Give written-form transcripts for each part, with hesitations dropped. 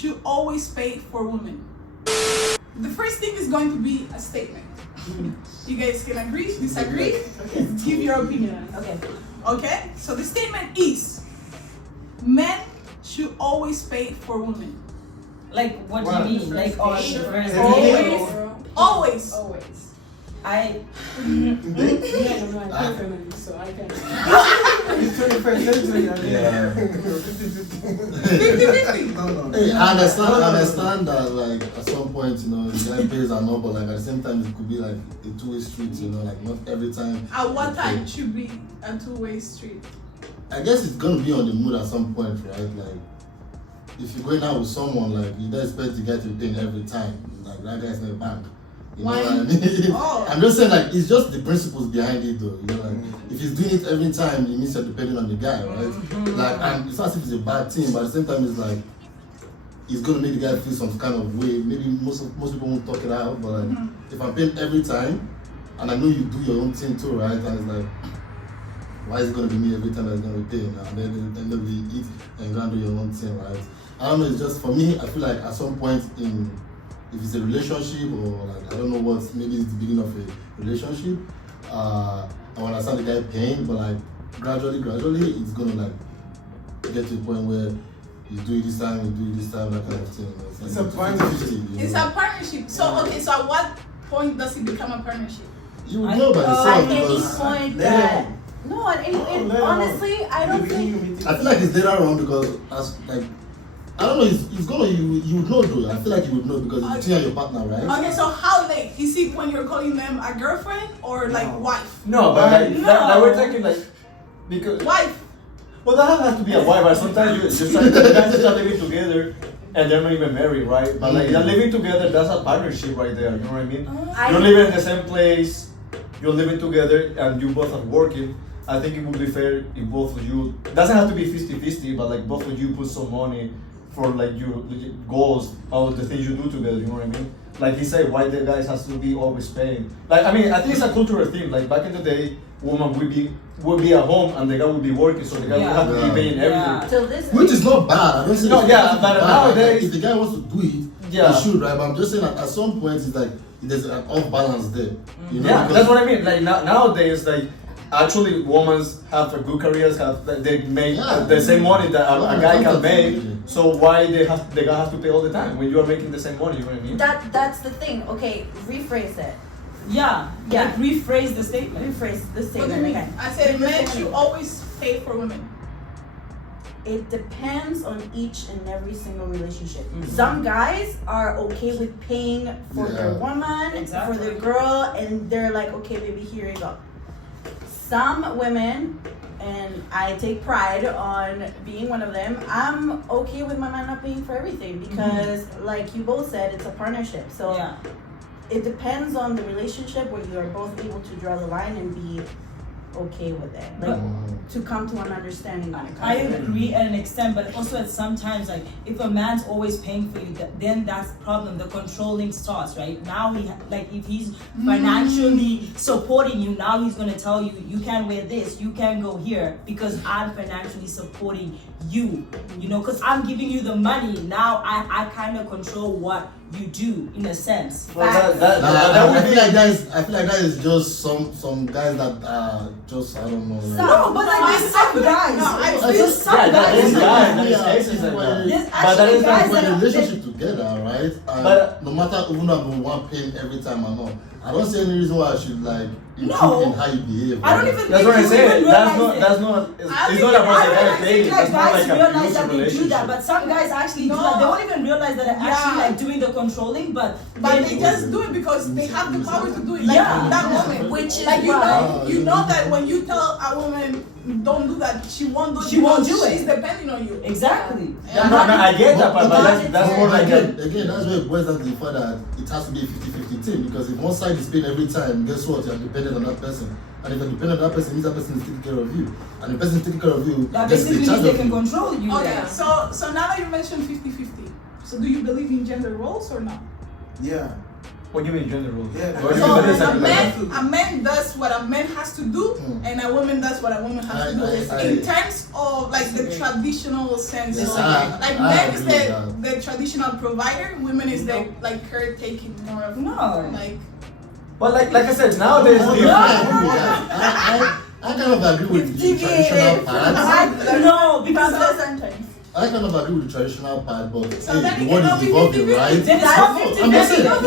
should always pay for women. The first thing is going to be a statement. You guys can agree, disagree, give your opinion. Okay, so the statement is, men should always pay for women. Like, what do you mean? Like, Always. I so I can. It's 21st century. Yeah. 50-50. Hey, I understand that, like, at some point, you know, the guy pays and all, but like at the same time, it could be like a two-way street, you know, like not every time. At what time it should be a two-way street? I guess it's gonna be on the mood at some point, right? Like, if you're going out with someone, like, you don't expect the guy to be paying every time. Like, that guy's in a bank. You know what I mean? Oh. I'm just saying, like, it's just the principles behind it, though. You know, like, if he's doing it every time, it means you're depending on the guy, right? Like, and it's not as if it's a bad thing, but at the same time, it's like, it's gonna make the guy feel some kind of way. Maybe most people won't talk it out, but like, if I'm paying every time, and I know you do your own thing too, right? And it's like, why is it gonna be me every time that's gonna be paying? And then we eat and go and do your own thing, right? I don't know, it's just, for me, I feel like at some point in, if it's a relationship or like, I don't know what, maybe it's the beginning of a relationship, I understand the guy paying, but like, gradually, it's gonna like, get to a point where you do it this time, you do it this time, that kind of thing. You know? It's a partnership. It's a partnership. So, okay, so at what point does it become a partnership? You would know by yourself At any because point Later that. on. No, at any Later on. honestly, I don't think. I feel like it's later on because as like I don't know, it's gonna you would know though. I feel like you would know because it's you and your partner, right? Okay, so how late? Is it when you're calling them a girlfriend or like wife? No, but like, that we're talking like, because, Wife. well, that doesn't have to be a wife, but sometimes you guys start living together and they're not even married, right? But like, they're living together, that's a partnership right there, you know what I mean? You're living in the same place, you're living together, and you both are working. I think it would be fair if both of you, doesn't have to be 50-50, but like both of you put some money for like your goals of the things you do together, you know what I mean? Like he said, why the guys has to be always paying. Like, I mean, I think it's a cultural thing. Like back in the day, woman would be at home and the guy would be working, so the guy would have to be paying everything. Till this. Which is not bad. I don't say No, it's yeah, bad. but Like, nowadays- if the guy wants to do it, Yeah. he should, right? But I'm just saying that at some point it's like there's an off balance there. You know? Yeah, Because- that's what I mean. Like nowadays, like actually, women have a good careers. They make the same money that a guy can make. So why they gonna have to pay all the time when you are making the same money? You know what I mean? That's the thing. Okay, rephrase it. Yeah. Yeah. Like, rephrase the statement. Rephrase the What do you statement mean? again. I said men should always pay for women. It depends on each and every single relationship. Some guys are okay with paying for their woman, Exactly. for their girl, and they're like, okay, baby, here you go. Some women, and I take pride on being one of them, I'm okay with my man not paying for everything because, like you both said, it's a partnership. So Yeah. it depends on the relationship where you are both able to draw the line and be okay with it. Like, to come to an understanding when it comes I to it. agree at an extent, but also at sometimes, like, if a man's always paying for you, then that's the problem. The controlling starts, right? Now like, if he's financially supporting you, now he's gonna tell you, you can't wear this, you can't go here, because I'm financially supporting you. You know, because I'm giving you the money. Now I kind of control what you do in a sense. Well, I would feel be like that is just some guys that are just I don't know. Like, No, but like there's some guys. No, I feel some Yeah, that is guys. guys. That is cases like that. There's But that is actually guys not when that a are- relationship together, right? And But- no matter even though I'm one paying every time I know, I don't see any reason why I should like improve No. in how you behave. I don't right? even That's think what I you said. even That's realize it. not. I It's think- not about the I guy think paying. That's not guys like a realize abusive that they do relationship. that, but some guys actually do No. that. They don't even realize that they're actually Yeah. like doing the controlling, but They just do it because they have the power to do it. Like Yeah. in that moment. Which is Like why- you know that when you tell a woman don't do that, she won't do it. She won't because do it. She's depending on you. exactly. Yeah, no, I get that, but that's more like a. Again, that's where it boils down to the fact that it has to be a 50-50 thing because if one side is paying every time, guess what? You're dependent on that person. And if you're dependent on that person, it means that person is taking care of you. And the person is taking care of you, That gets basically in charge means they of can you. control you. Okay, then. so now that you mentioned 50-50, so do you believe in gender roles or not? Yeah. What do you mean gender roles? Yeah. What do you So mean exactly like that? a man does what a man has to do, and a woman does what a woman has to do. In terms of like the traditional sense, Yes, of, like I men is agree with the traditional provider, women is the like caretaking more of like. But like I said, nowadays I kind of agree with the traditional part. No, because From the sentence. I kind of agree with the traditional part, but So then the it world cannot is be evolving, 50-50. right? then it's not I'm just saying, 50-50.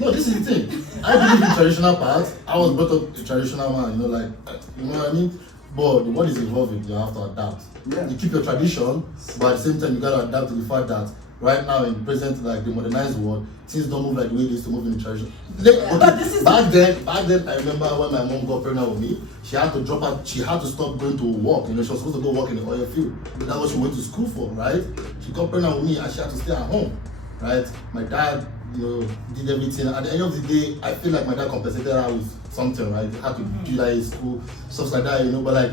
no, this is the thing. I believe in traditional part. I was brought up a traditional man, you know, like, you know what I mean? But the world is evolving, you have to adapt. Yeah. You keep your tradition, but at the same time, you gotta adapt to the fact that right now in present, like the modernized world, things don't move like the way they used to move in the tradition. But this is back then, I remember when my mom got pregnant with me, she had to drop out, she had to stop going to work, you know, she was supposed to go work in the oil field. That's what she went to school for, right? She got pregnant with me and she had to stay at home, right? My dad, you know, did everything. At the end of the day, I feel like my dad compensated her with something, right? He had to do that in school, stuff like that, you know, but like,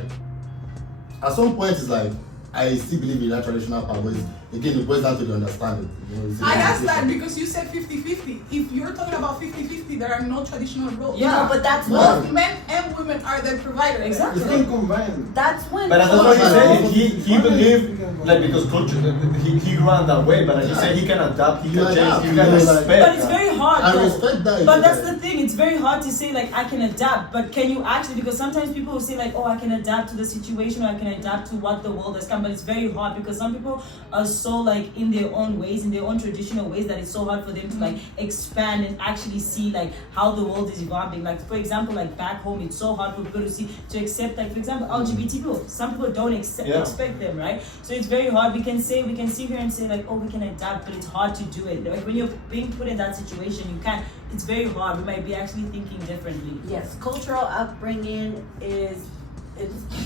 at some point it's like, I still believe in that traditional part, but again, it boils down to the understanding. You know, I asked that because you said 50-50. If you're talking about 50-50, there are no traditional roles. Yeah. No, but that's Well, when. Both men and women are the provider. Exactly. It's not combined. That's when. But that's what he said. He believed, like, because culture, he grew up that way. But he said he can adapt, he can Yeah, change, he yeah. can Yeah, respect. But it's very hard. I though. respect that. But that's the thing, it's very hard to say like I can adapt, but can you actually, because sometimes people will say like, oh, I can adapt to the situation or I can adapt to what the world has come, but it's very hard because some people are so like in their own ways, in their own traditional ways, that it's so hard for them to like expand and actually see like how the world is evolving. Like for example, like back home, it's so hard for people to accept, like for example, LGBT people. Some people don't expect them, right? So it's very hard. We can sit here and say like, oh, we can adapt, but it's hard to do it. Like when you're being put in that situation, you can't. It's very hard. We might be actually thinking differently. Yes, cultural upbringing is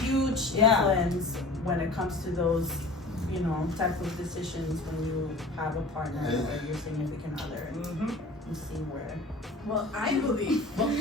huge influence when it comes to those, you know, type of decisions when you have a partner or your significant other and you see where. Well, I believe. I don't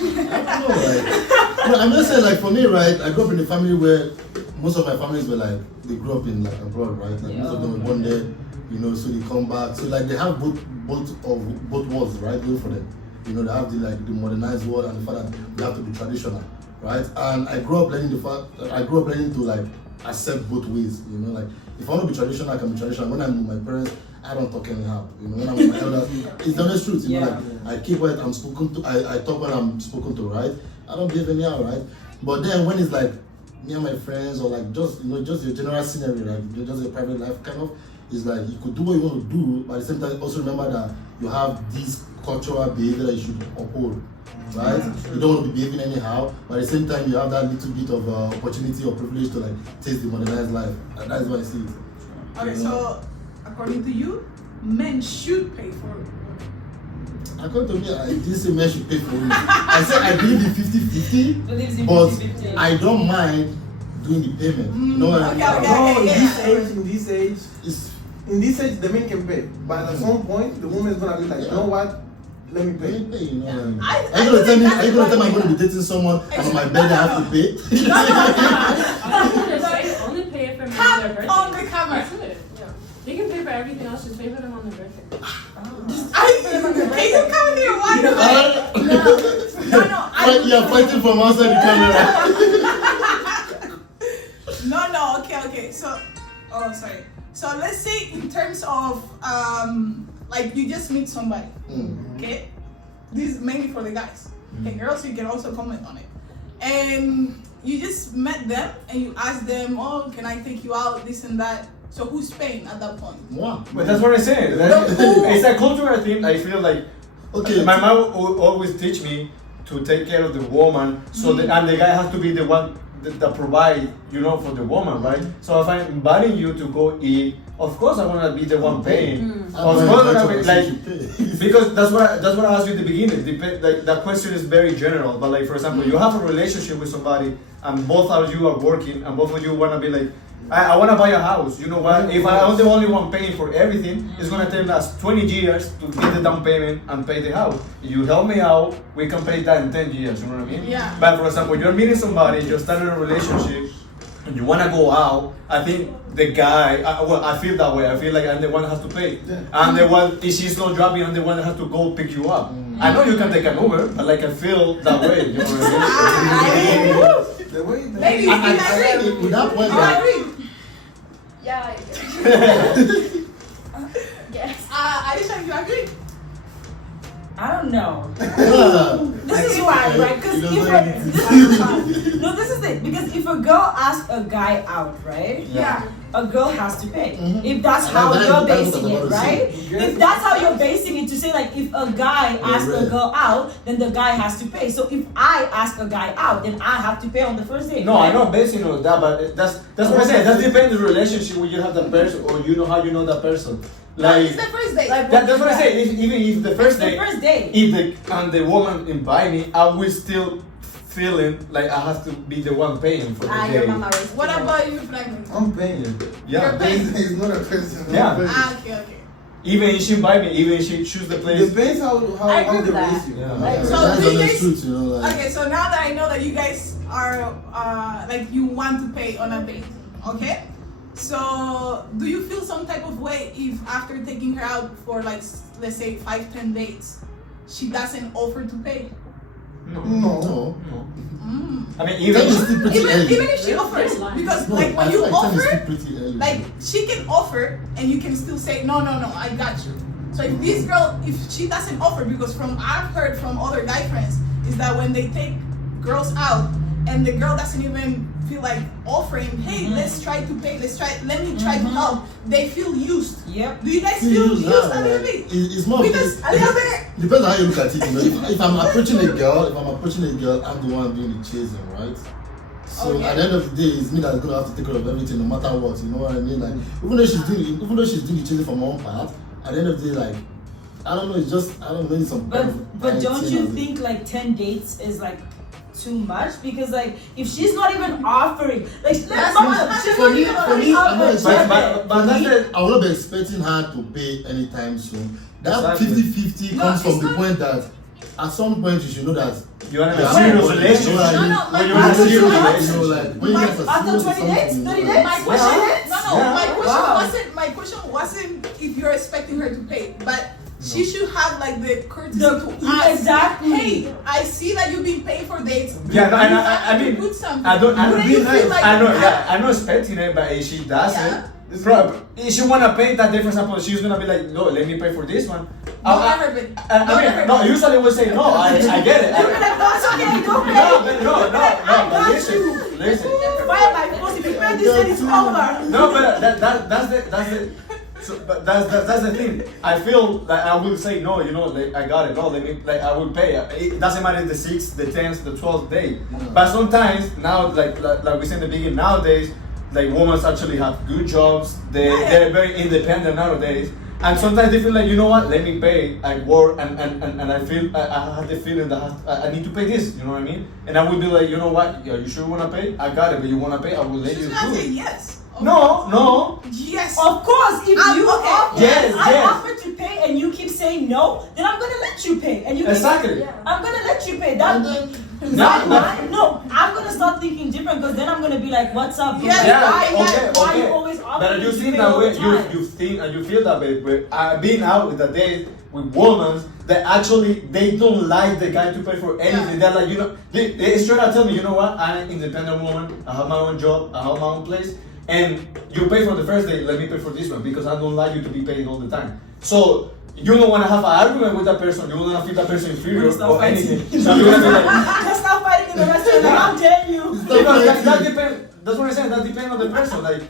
know, like, no, I'm just saying, like, for me, right, I grew up in a family where most of my families were like, they grew up in like abroad, right? Like most of them were born there, you know, so they come back. So like they have both worlds, right, going for them. You know, they have the modernized world and the fact that they have to be traditional, right? And I grew up learning to like accept both ways, you know, like if I want to be traditional, I can be traditional. When I'm with my parents, I don't talk anyhow. You know, when I'm with my elders, it's the honest truth. You know, like I keep what I'm spoken to. I talk when I'm spoken to, right? I don't behave anyhow, right? But then when it's like me and my friends, or like just just your general scenery, like just your private life, kind of, it's like you could do what you want to do, but at the same time also remember that you have this cultural behavior that you should uphold. Right? You don't want to be behaving anyhow, but at the same time you have that little bit of opportunity or privilege to like taste the modernized life, and that's why I see it. Okay, so according to you, men should pay for it. According to me, I didn't say men should pay for it. I said I believe in 50-50, Believes in but 50-50. I don't mind doing the payment. You know what I mean? Okay. No, in this age, the men can pay, but at some point, the woman is gonna be like, you know what? Let me pay. You know, I are you gonna tell me? think Are you gonna tell me I'm that's gonna be dating someone and on my birthday I have to pay? Only pay it for me on their Tap birthday. on the camera. That's it. Yeah. They can pay for everything else, just pay for them on their birthday. Can you come here? Why no, You're fighting from outside the camera. No, okay. So, sorry. So let's say in terms of like you just meet somebody, okay? This is mainly for the guys. Okay, girls, you can also comment on it. And you just met them and you ask them, oh, can I take you out, this and that. So who's paying at that point? Wow. But that's what I'm saying. It's a cultural thing. I feel like my mom will always teach me to take care of the woman, so and the guy has to be the one that provide, you know, for the woman, right? So if I'm inviting you to go eat, of course I want to be the one paying. Of course, because that's what I asked you at the beginning. Like that question is very general, but like for example, you have a relationship with somebody, and both of you are working, and both of you want to be like, I want to buy a house. You know what? If I'm the only one paying for everything, it's going to take us 20 years to get the down payment and pay the house. You help me out, we can pay that in 10 years. You know what I mean? Yeah. But for example, you're meeting somebody, you're starting a relationship, and you want to go out, I think the guy, well, I feel that way. I feel like I'm the one that has to pay. Yeah. I'm the one, if she's not dropping, I'm the one that has to go pick you up. I know you can take an Uber, but like I feel that way. You know what I mean? The way Ladies, you agree? With that point, You like, agree? Yeah, I do. Yes. Aisha, you agree? I don't know. yeah. This is why, right? Because You if don't no, this is it. Because if a girl asks a guy out, right? Yeah. A girl has to pay. Mhm. If that's And how that's you're what I basing was it, about to right? say. If that's how you're basing it, to say like if a guy asks a right. girl out, then the guy has to pay. So if I ask a guy out, then I have to pay on the first date. No, right? I'm not basing on that, but that's what I'm saying. That depends on the relationship when you have that person, or you know how you know that person. Like It's the first date. Like, that's what I say. Even if the first The day, first date. if the woman invite me, I will still feeling like I have to be the one paying for the your day. mama raised What you. about you, Franklin? I'm paying. Yeah. You're paying. It's not a person. I'm Yeah. paying. Okay. Even if she invite me, even if she choose the place. Depends how I agree they with that. raise you. Yeah. Like, So That's do you the guys- truth, you know, like. Okay, so now that I know that you guys are like you want to pay on a date, okay? So do you feel some type of way if after taking her out for like let's say 5-10 dates, she doesn't offer to pay? No. No. I mean, That even is still pretty Even early. if she offers, because No, like when I you feel like 10 is offer, still pretty early. like she can offer and you can still say no, I got you. So if this girl, if she doesn't offer, because from I've heard from other guy friends is that when they take girls out and the girl doesn't even feel like offering, hey, let's try to pay, let me try to help, they feel used. Yep. Do you guys feel used a little like, bit? it's more Because a little bit. depends on how you look at it. You know, if I'm approaching a girl, I'm the one doing the chasing, right? So Okay. at the end of the day, it's me that's gonna have to take care of everything, no matter what. You know what I mean? Like even though she's doing the chasing from one part, at the end of the day, like I don't know, it's just I don't know, it's some kind of But don't thing you as a- think like 10 dates is like too much? Because like if she's not even offering, like she's For not me, even I'm not offering. expecting. but that's For me, the- I will not be expecting her to pay anytime soon. That Exactly. 50-50 No, comes from it's the not- point that at some point you should know that You're in you a have serious to- relationship. you know what I mean? No, When you're my in a question serious was- relationship. You know, like when you My- guys are after serious 20 with dates, something, 30 like- dates? My question, Yeah. my question wasn't if you're expecting her to pay, but she should have like the courtesy to ask. Exactly. Hey, I see that you've been paying for dates. Yeah, no, and You I have to mean, put something. I don't Wouldn't you feel like I know, you yeah, have- I'm not expecting it, but if she doesn't, Yeah. if she wanna pay that day, for example, she's gonna be like, no, let me pay for this one. Don't let her pay. I Don't let her mean, no, pay. usually we'll say no. I get it. You're like, no, it's okay, go pay. But listen. Why am I supposed to be paying this and it's over? No, but that's the. So, but that's the thing. I feel like I will say no. You know, like I got it. No, let me. Like I will pay. It doesn't matter the 6th, the 10th, the 12th day. But sometimes now, like we said in the beginning, nowadays, like women actually have good jobs. They're very independent nowadays. And sometimes they feel like, you know what, let me pay. I work and I feel I have the feeling that I need to pay this. You know what I mean? And I will be like, you know what? Yeah, you sure wanna pay? I got it. But you wanna pay? I will let She's you gonna do say it. yes. No. Yes. Of course, if I'm you okay. offer, Yes, I yes. offer to pay and you keep saying no, then I'm gonna let you pay. And you Exactly. keep, I'm gonna let you pay. That, No. I'm gonna start thinking different because then I'm gonna be like, what's up? bro? Yeah, Why you always offering But you to think pay that all way, the time? you think and you feel that way. But I've been out with a date with women that actually they don't like the guy to pay for anything. They're like, you know, they straight out tell me, you know what? I'm an independent woman. I have my own job. I have my own place. And you pay for the first day. Let me pay for this one because I don't like you to be paying all the time. So you don't want to have an argument with that person. You don't want to feel that person inferior or anything. So you're gonna be like, Let's stop fighting in the restaurant. How dare you? because that depends. That's what I'm saying. That depends on the person. Like,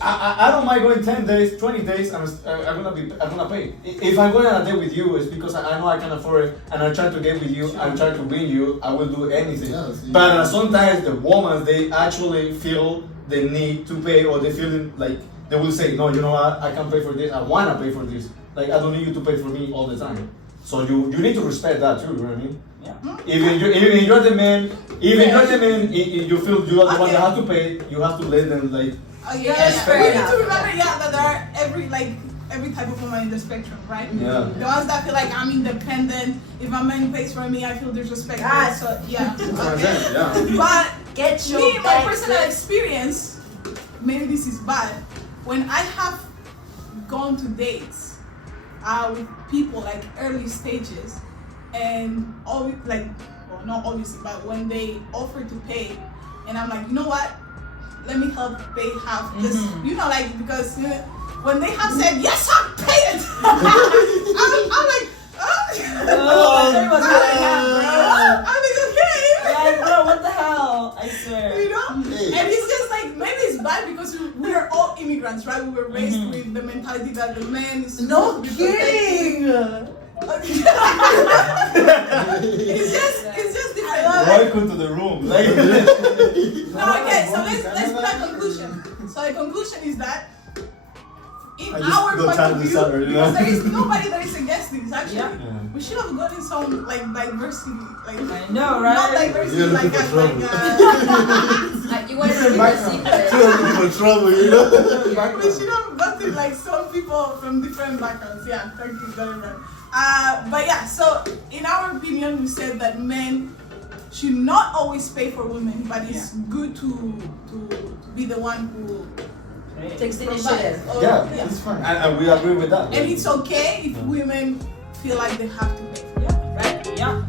I don't mind going 10 days, 20 days. I'm gonna pay. If I'm going on a date with you, it's because I know I can afford it, and I'm trying to get with you. I'm trying to win you. I will do anything. Yes, yeah. But sometimes the women they actually feel the need to pay, or they feel like they will say, no, you know what? I can't pay for this. I wanna pay for this. Like I don't need you to pay for me all the time. So you need to respect that too. You know what I mean? Yeah. Even you're the man, you feel you are the one that have to pay. You have to let them like. Oh, Yeah, yeah. fair We need enough. to remember, that there are every type of woman in the spectrum, right? Yeah. The ones that feel like I'm independent. If a man pays for me, I feel disrespected. Ah. So yeah. Okay. Yeah. But Get your me, my back personal to- experience, maybe this is bad, when I have gone to dates with people like early stages, and always like, well, not obviously, but when they offer to pay, and I'm like, you know what? Let me help pay half. Just you know, like because when they have said yes, I'll pay it, I'm like, I'm like, okay. Like, bro, what the hell? I swear. You know? And it's just like, maybe it's bad because we are all immigrants, right? We were raised with the mentality that the man is No supposed to be kidding. it's just different. Welcome to the room. Like, No, okay, so let's put a conclusion. So the conclusion is that in I just our got point time of to view, start, you know? because there is nobody that is against this actually. Yeah. We should have gotten some like diversity, like I know, not right? diversity You're like looking us, for like You wanted to keep a secret. You're looking for trouble, you know? we should have gotten like some people from different backgrounds. Yeah, thank you very much. But yeah, so in our opinion, we said that men should not always pay for women, but it's good to be the one who Takes the provides. initiative. Or- yeah, It's fine. and we agree with that. And it's okay if women feel like they have to pay for it, right? Yeah.